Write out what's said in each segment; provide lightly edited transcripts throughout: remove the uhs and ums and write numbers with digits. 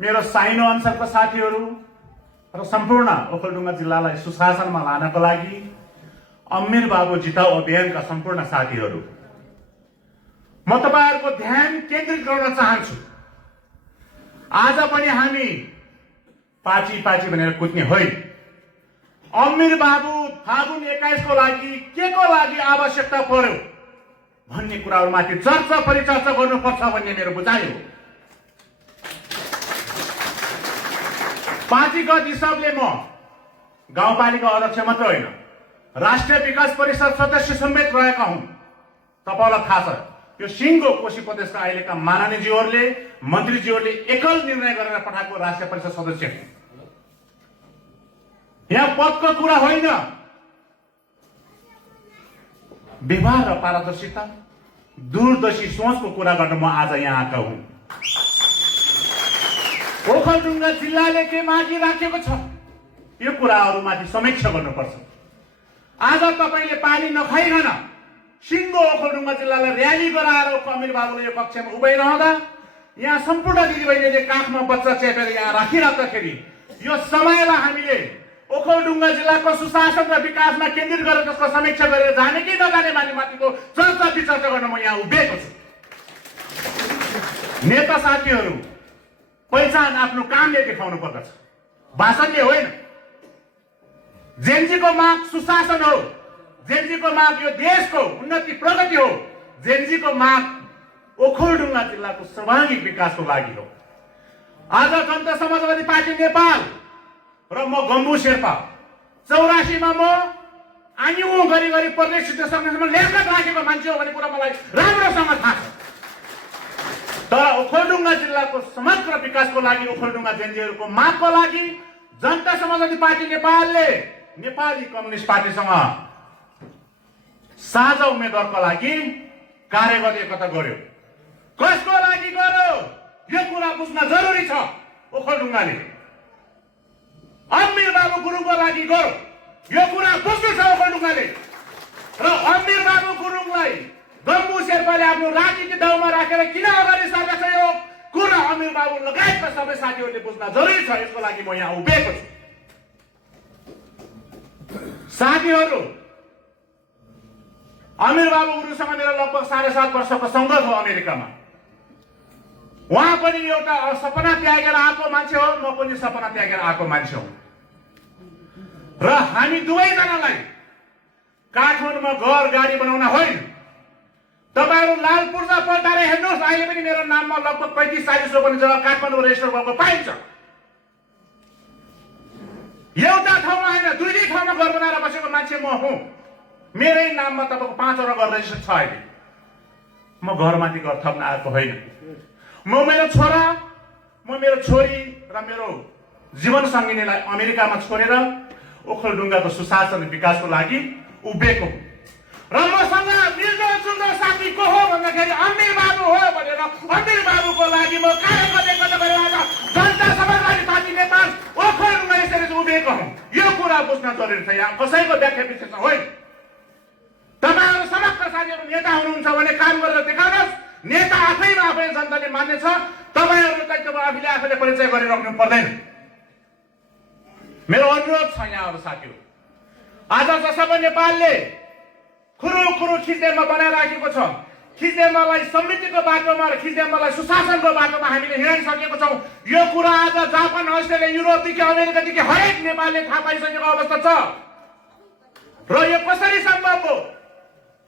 मेरो साइनो अञ्चलका साथीहरू र सम्पूर्ण ओखलढुङ्गा जिल्लालाई सुशासनमा लानको लागि अमीर बाबु जिताऊ अभियानका सम्पूर्ण साथीहरू, म तपाईहरुको ध्यान केन्द्रित गर्न चाहन्छु। आज पनि हामी पाची पाची भनेर कुद्ने होइन। अमीर बाबु फागुन 21 को लागि के को लागि आवश्यकता पर्यो भन्ने कुराहरुमाथि चर्चा परिचर्चा गर्नुपर्छ भन्ने मेरो बुझाइ हो। पार्टीको हिसाबले म गाउँपालिका अध्यक्ष मात्र होइन, राष्ट्रिय विकास परिषद सदस्य समेत रहेका हुँ। तपाईलाई थाहा छ, यो सिङ्गो कोशी प्रदेशका अहिलेका महारानीज्यूहरूले मन्त्रीज्यूहरूले एकल निर्णय गरेर पठाएको राष्ट्रिय परिषद सदस्य हुँ। यहाँ पदको कुरा होइन, व्यवहार र पारदर्शिता, दूरदर्शी सोचको कुरा गर्न म आज यहाँ आएको हुँ। ओखलढुङ्गा जिल्लाले के मागिराखेको छ यो कुराहरुमाथि समीक्षा गर्नुपर्छ। आज तपाईले पानी नखाइकन सिङ्गो ओखलढुङ्गा जिल्लालाई र्याली गराएर अमीर बाबुले यो कक्षामा उभिरहँदा यहाँ सम्पूर्ण दिदीबहिनीले काखमा बच्चा चेपेर यहाँ राखिराख्दाखेरि यो समयलाई हामीले ओखलढुङ्गा जिल्लाको सुशासन र विकासमा केन्द्रित गरेर त्यसको समीक्षा गरेर जाने कि नजाने माथिको चर्चा विचर्चा गर्न म यहाँ उभिएको छु। नेता साथीहरू, पहिचान आफ्नो कामले देखाउनु पर्दछ, भाषणले होइन। जेनजीको माग सुशासन हो, जेनजीको माग यो देशको उन्नति प्रगति हो, जेनजीको माग ओखलढुङ्गा जिल्लाको सर्वाङ्गीण विकासको लागि हो। आज जनता समाजवादी पार्टी नेपाल र म गम्बु शेर्पा 84 मा म आनिउ गरी गरी प्रदेश संगठनमा लेखा राखेको मान्छे हो भन्ने कुरा मलाई राम्रोसँग थाहा छ। तर ओखलढुङ्गा जिल्लाको समग्र विकासको लागि, ओखलढुङ्गा जेनजीहरूको मागको लागि जनता समाजवादी पार्टी नेपालले नेपाली कम्युनिस्ट पार्टीसँग साझा उम्मेदवारको लागि कार्य गर्ने एकता गर्यो। कसको लागि गर्यो यो कुरा बुझ्न जरुरी छ। ओखलढुङ्गाले अमीर बाबु गुरुङको लागि गर्यो यो कुरा बुझ्नु छ ओखलढुङ्गाले। र अमीर बाबु गुरुङलाई गम्बु शेर्पाले आफ्नो राजनीति दाउमा राखेर किन अगाडि सारेको छ यो कुरा अमीर बाबु लगायतका सबै साथीहरूले बुझ्न जरुरी छ। यसको लागि म यहाँ उभिएको छु। साथीहरू, अमीर बाबु गुरुङसँग मेरो लगभग 7.5 वर्षको सङ्घर्ष हो अमेरिकामा। उहाँ पनि एउटा सपना त्यागेर आएको मान्छे हो, म पनि सपना त्यागेर आएको मान्छे हो। र हामी दुवैजनालाई काठमाडौँमा घर गाडी बनाउन होइन। तपाईहरु लाल पूर्जा पल्टाएर हेर्नुहोस्, अहिले पनि मेरो नाममा लगभग 35-40 पनि जग्गा काठमाडौँ रेजिस्टर भएको पाइन्छ। एउटा ठाउँमा होइन, दुई ठाउँमा घर बनाएर बसेको मान्छे म हुँ। मेरै नाममा तपाईको 5वटा घर रेजिस्टर छ अहिले। म घरमाथि घर थप्न आएको होइन। म मेरो छोरा, म मेरो छोरी र मेरो जीवन सङ्गिनीलाई अमेरिकामा छोडेर ओखलढुङ्गाको सुशासन विकासको लागि उभिएको हुँ। र मसँग मिल्दो साथी को हो भन्दाखेरि अमीर बाबु हो भनेर अमीर बाबुको लागि म कार्य गरेको गरेर जनता समाजवादी पार्टी नेपाल ओखलढुङ्गा यसरी उभिएको हुँ। यो कुरा बुझ्न जरुरी छ। यहाँ कसैको व्याख्या विशेष होइन। तपाईहरु समग्र साथीहरु नेता हुनुहुन्छ भने काम गरेर देखाउनुहोस्। नेता आफैमा आफै जनताले मान्नेछ। तपाईहरुले चाहिँ आफैले परिचय गरिराख्नु पर्दैन। मेरो अनुरोध छ यहाँहरु साथीहरु, आज जसरी नेपालले खुरु खिच्देमा बनाइराखेको छ, खिच्देमालाई समृद्धिको बाटोमा र खिच्देमालाई सुशासनको बाटोमा हामीले हिँडिसकेको छौँ। यो कुरा आज जापान, अस्ट्रेलिया, युरोपदेखि अमेरिकादेखि हरेक नेपालले थाहा पाइसकेको अवस्था छ। र यो कसरी सम्भव हो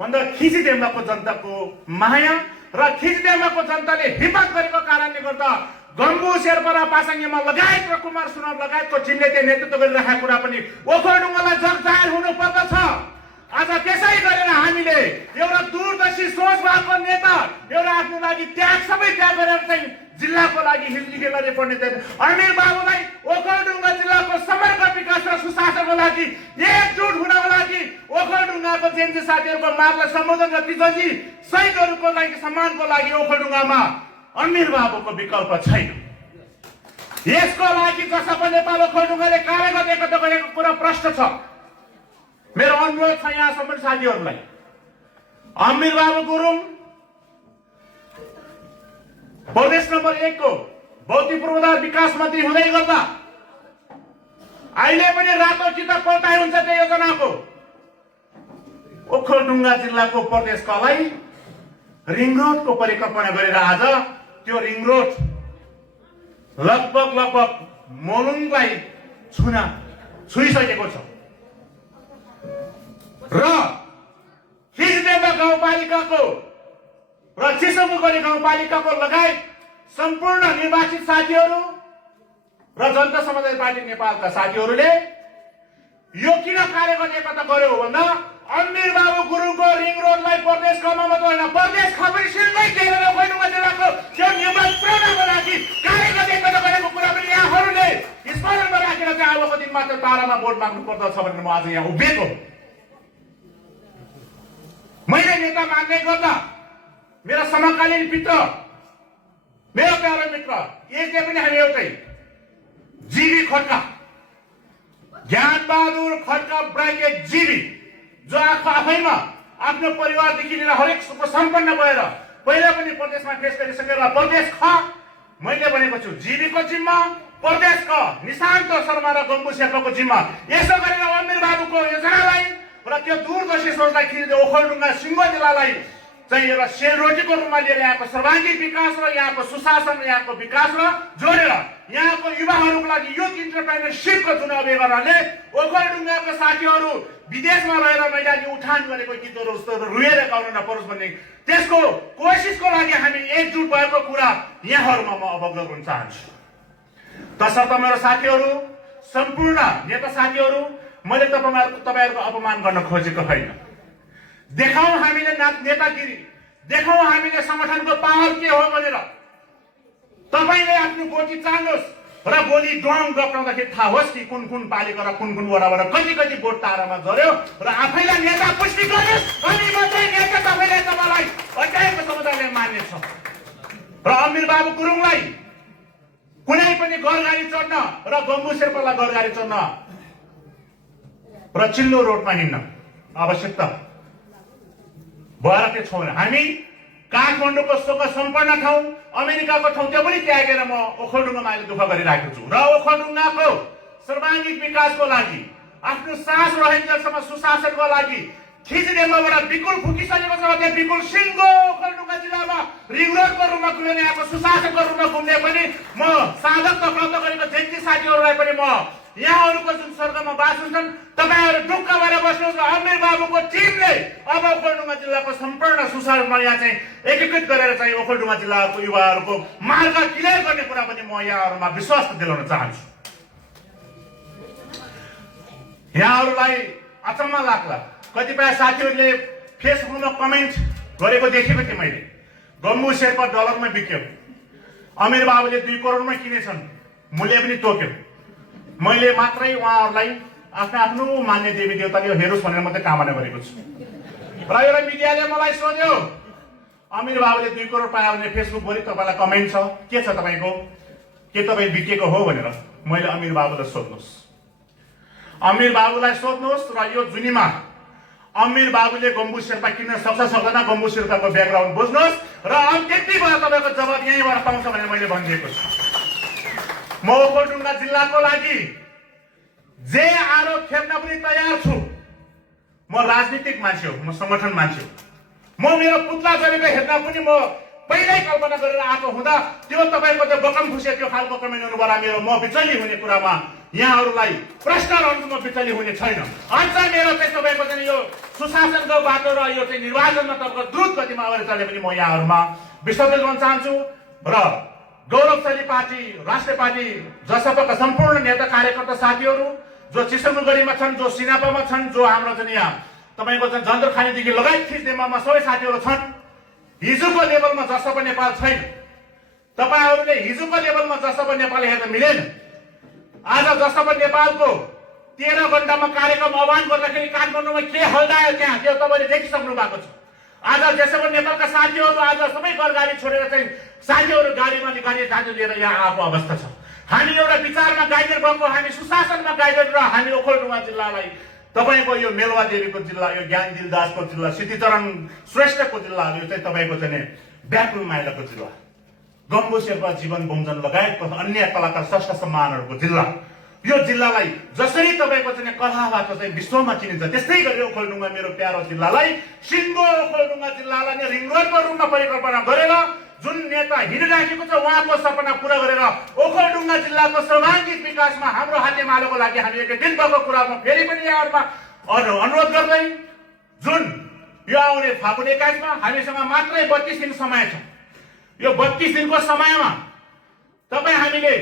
भन्दा खिच्देमाको जनताको माया र खिच्देमाको जनताले हिम्मत गरेको कारणले गर्दा गम्बु शेर्पा र पासाङमा लगायत र कुमार सुनार लगायतको टिमले त्यो नेतृत्व गरिरहेको कुरा पनि ओखलढुङ्गालाई जगजाहेर हुनु पर्दछ। आज त्यसै गरेर हामीले एउटा दूरदर्शी सोच भएको नेता, एउटा आफ्नो लागि त्याग सबै त्याग गरेर चाहिँ जिल्लाको लागि हिजलिके गर्ने पर्ने अमीर बाबुलाई ओखलढुङ्गा जिल्लाको समग्र विकास र सुशासनको लागि एकजुट हुनको लागि ओखलढुङ्गाको जेनजी साथीहरूको मागलाई सम्बोधन र तिजजी शहीदहरूको लागि सम्मानको लागि ओखलढुङ्गामा अमीर बाबुको विकल्प छैन। यसको लागि जसपा नेपाल ओखलढुङ्गाले कार्य गरेको कुरा प्रश्न छ। मेरो अनुरोध छ यहाँ सम्पूर्ण साथीहरूलाई, अमीर बाबु गुरुङ प्रदेश नम्बर 1 को भौतिक पूर्वाधार विकास मन्त्री हुँदै गर्दा अहिले पनि रातो चित्त पल्टाइ हुन्छ त्यो योजनाको। ओखलढुङ्गा जिल्लाको प्रदेशकालाई रिङ रोडको परिकल्पना गरेर आज त्यो रिङ रोड लगभग मोलुङलाई छुइसकेको छ र खिचडेमा गाउँपालिकाको र चिसोमुखरी गाउँपालिकाको लगायत सम्पूर्ण निर्वाचित साथीहरू र जनता समाजवादी पार्टी नेपालका साथीहरूले यो किन कार्य गर्ने कता गर्यो भन्दा अमीर बाबु गुरुङको रिङ रोडलाई प्रदेशमा मात्र होइन प्रदेश खबरसितै घेरेर ओखलढुङ्गा जिल्लाको त्यो निमन्त्रणामा राखी कार्य गर्ने कता गरेको कुरा पनि यहाँहरूले स्मरणमा राखेर चाहिँ अबको दिन मात्र तारामा भोट माग्नु पर्दछ भनेर म आज यहाँ उभिएको। मैले नेता मान्दै गर्दा मेरा समकालीन मित्र मेरो प्यारो मित्र यसले पनि हामी एउटै जीवी खड्का ज्ञानबहादुर खड्का ब्राकेट जीवी जो आफैमा आफ्नो परिवारदेखि लिएर हरेक सम्पन्न भएर पहिला पनि प्रदेशमा फेस गरिसकेर प्रदेश ख मैले भनेको छु जीवीको जिम्मा प्रदेश क निशान्त शर्मा र गम्बु शेर्पाको जिम्मा। यसो गरेर अमीर बाबुको योजनालाई र त्यो दूरदर्शी सोचलाई खिच्दै ओखलढुङ्गा सिङ्गो जिल्लालाई चाहिँ एउटा सेलरोटीको रूपमा लिएर यहाँको सर्वाङ्गीण विकास र यहाँको सुशासन र यहाँको विकास र जोडेर यहाँको युवाहरूको लागि युथ इन्टरप्रेन्योरसिपको चुनाव गर्नाले ओखलढुङ्गाका साथीहरू विदेशमा रहेर मैले अघि उठान गरेको गीतहरू जस्तो रुएर गाउन नपरोस् भन्ने त्यसको कोसिसको लागि हामी एकजुट भएको कुरा यहाँहरूमा म अवगत गर्न चाहन्छु। तसर्थ मेरो साथीहरू सम्पूर्ण नेता साथीहरू मैले तपाईहरुको अपमान गर्न खोजेको होइन। देखाउँ हामीले नेतागिरी, देखाउँ हामीले संगठनको पावर के हो भनेर। तपाईले आफ्नो गोटी चाल्नुहोस् र गोली ड्रम डकाउँदाखेरि थाहा होस् कि कुन कुन पालिका र कुन कुन वडाबाट कति भोट तारामा झर्यो र आफैलाई नेता पुष्टि गर्नुहोस् अनि मात्रै नेता तपाईलाई अड्याएको समुदायले मान्नेछ। र अमीर बाबु गुरुङलाई कुनै पनि गरगाडी चढ्न र गम्बु शेर्पालाई गरगाडी चढ्न र चिल्लो रोडमा हिँड्न आवश्यकता भएर त्यो छौँ। हामी काठमाडौँको शोक सम्पन्न ठाउँ अमेरिकाको ठाउँ त्यो पनि त्यागेर म ओखलढुङ्गामा अहिले दुःख गरिरहेको छु र ओखलढुङ्गाको सर्वाङ्गीण विकासको लागि आफ्नो सास रहेन्जेलसम्म सुशासनको लागि खिचडेमाबाट बिकुल फुकिसकेको छ। त्यहाँ बिकुल सिङ्गो ओखलढुङ्गा जिल्लामा रिङ रोडको रूपमा खुलेर यहाँको सुशासनको रूपमा घुम्ने पनि म साधकता प्राप्त गरेको जति साथीहरूलाई पनि म यहाँहरूको जुन स्वर्गमा बास हुन्छन् तपाईहरु ढुक्क भएर बस्नुहोस्। अमीर बाबुको टिमले अब ओखलढुङ्गा जिल्लाको सम्पूर्ण सुशासनमा यहाँ चाहिँ एकीकृत गरेर चाहिँ ओखलढुङ्गा जिल्लाको युवाहरूको मार्ग क्लियर गर्ने कुरा पनि म यहाँहरूमा विश्वास दिलाउन चाहन्छु। यहाँहरूलाई अचम्म लाग्ला कतिपय साथीहरूले फेसबुकमा कमेन्ट गरेको देखेको थिएँ मैले। गम्बु शेर्पा डलरमा बिक्यो, अमीर बाबुले 2 करोडमा किनेछन्, मूल्य पनि तोक्यो। मैले मात्रै उहाँहरूलाई आफ्नो मान्य देवी देवताले हेरोस् भनेर मात्रै कामना गरेको छु। र एउटा मिडियाले मलाई सोध्यो अमीर बाबुले 2 करोड पायो भने फेसबुक भरि तपाईलाई कमेन्ट छ, के छ तपाईको, के तपाई बिकेको हो भनेर। मैले अमीर बाबुलाई सोध्नुहोस्, अमीर बाबुलाई सोध्नुहोस् र यो जुनीमा अमीर बाबुले गम्बु शेर्पा किन्न सक्छ सक्दैन गम्बु शेर्पाको ब्याकग्राउन्ड बुझ्नुहोस् र त्यति भएर तपाईको जवाब यहीँबाट पाउँछ भनेर मैले भनिदिएको छु। म ओखलढुङ्गा जिल्लाको लागि जे आरोप खेप्न पनि तयार छु। म राजनीतिक मान्छे हो, म संगठन मान्छे हो। म मेरो पुतला जलेको हेर्न पनि म पहिल्यै कल्पना गरेर आएको हुँदा त्यो तपाईको त्यो बकम खुसे त्यो खालको कमेन्टहरुबाट मेरो म विचली हुने कुरामा यहाँहरूलाई प्रश्न रहनु म विचली हुने छैन। अझ मेरो चाहिँ तपाईको चाहिँ यो सुशासनको बाटो र यो चाहिँ निर्वाचनमा तपाईको द्रुत गतिमा अगाडि चल्ने पनि म यहाँहरूमा विश्वास गर्न चाहन्छु। र गौरवशाली पार्टी राष्ट्रिय पार्टी जसपाका सम्पूर्ण नेता कार्यकर्ता साथीहरू जो चिसोमुगढीमा छन्, जो सिनापामा छन्, जो हाम्रो चाहिँ यहाँ तपाईको चाहिँ जन्द्रखानीदेखि लगायत खिचडेमा सबै साथीहरू छन्। हिजोको लेभलमा जसपा नेपाल छैन। तपाईहरूले हिजोको लेभलमा जसपा नेपाल हेर्न मिलेन। आज जसपा नेपालको 13 घण्टामा कार्यक्रम आह्वान गर्दाखेरि काठमाडौँमा के हल्लायो त्यहाँ त्यो तपाईले देखिसक्नु भएको छ। आज जसपा नेपालका साथीहरू आज सबै गरगाडी छोडेर चाहिँ साथीहरू गाडीमा गाडी जाँच लिएर यहाँ आएको अवस्था छ। हामी एउटा विचारमा गाइडेड भएको, हामी सुशासनमा गाइडेड र हामी ओखलढुङ्गा जिल्लालाई तपाईको यो मेलवा देवीको जिल्ला, यो ज्ञानदिल दासको जिल्ला, सिद्धिचरण श्रेष्ठको जिल्ला, यो चाहिँ तपाईको चाहिँ व्याकुल माइलाको जिल्ला गम्बो शेर्पा जीवन बोमजन लगायतको अन्य कलाकार श्रेष्ठ सम्मानहरूको जिल्ला। यो जिल्लालाई जसरी तपाईको चाहिँ कलाबाट चाहिँ विश्वमा चिनिन्छ त्यस्तै गरी ओखलढुङ्गा मेरो प्यारो जिल्लालाई सिङ्गो ओखलढुङ्गा जिल्लालाई नै रिङ रोडको रूपमा परिकल्पना गरेर जुन नेता हिँडिराखेको छ उहाँको सपना पूरा गरेर ओखलढुङ्गा जिल्लाको सर्वाङ्गीण विकासमा हाम्रो हातेमालोको लागि हामी एक दिन भएको कुरामा फेरि पनि यहाँहरुमा अनुरोध गर्दै जुन यो आउने फागुन 21 मा हामीसँग मात्रै 32 दिन समय छ। यो 32 दिनको समयमा तपाई हामीले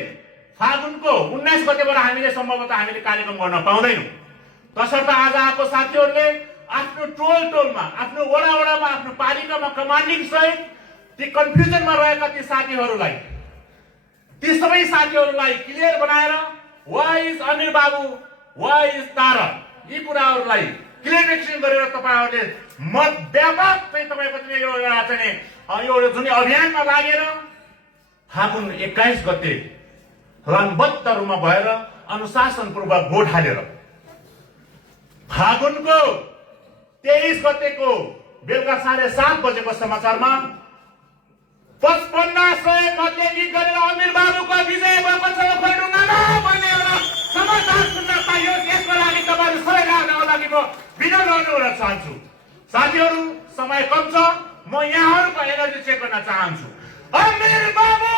फागुनको 19 गतेबाट हामीले सम्भवतः हामीले कार्यक्रम गर्न पाउँदैनौं। तसर्थ आज आएको साथीहरूले आफ्नो टोलमा आफ्नो वडामा आफ्नो पालिकामा कमान्डिङ सहित ती कन्फ्युजनमा रहेका ती साथीहरूलाई ती सबै साथीहरूलाई क्लियर बनाएर वाइ इज अनिल बाबु वाइ इज तारा यी कुराहरूलाई क्लियरिफिकेसन गरेर तपाईहरुले मत व्यापक चाहिँ तपाईको चाहिँ यो एउटा चाहिँ यो जुन अभियानमा लागेर फागुन 21 गते लामबद्ध रूपमा भएर अनुशासनपूर्वक भोट हालेर फागुनको 23 गतेको बेलुका 7:30 बजेको समाचारमा 5500 मतले जित गरेर अनिल बाबुको विजय भएको छ ओखलढुङ्गामा भन्ने एउटा समाचार सुन्न पाइयो। यसको लागि तपाईहरु सबैलाई लागि म विनम्र अनुरोध चाहन्छु। साथीहरु समय कम छ, म यहाँहरुको एनर्जी चेक गर्न चाहन्छु। अनिल बाबु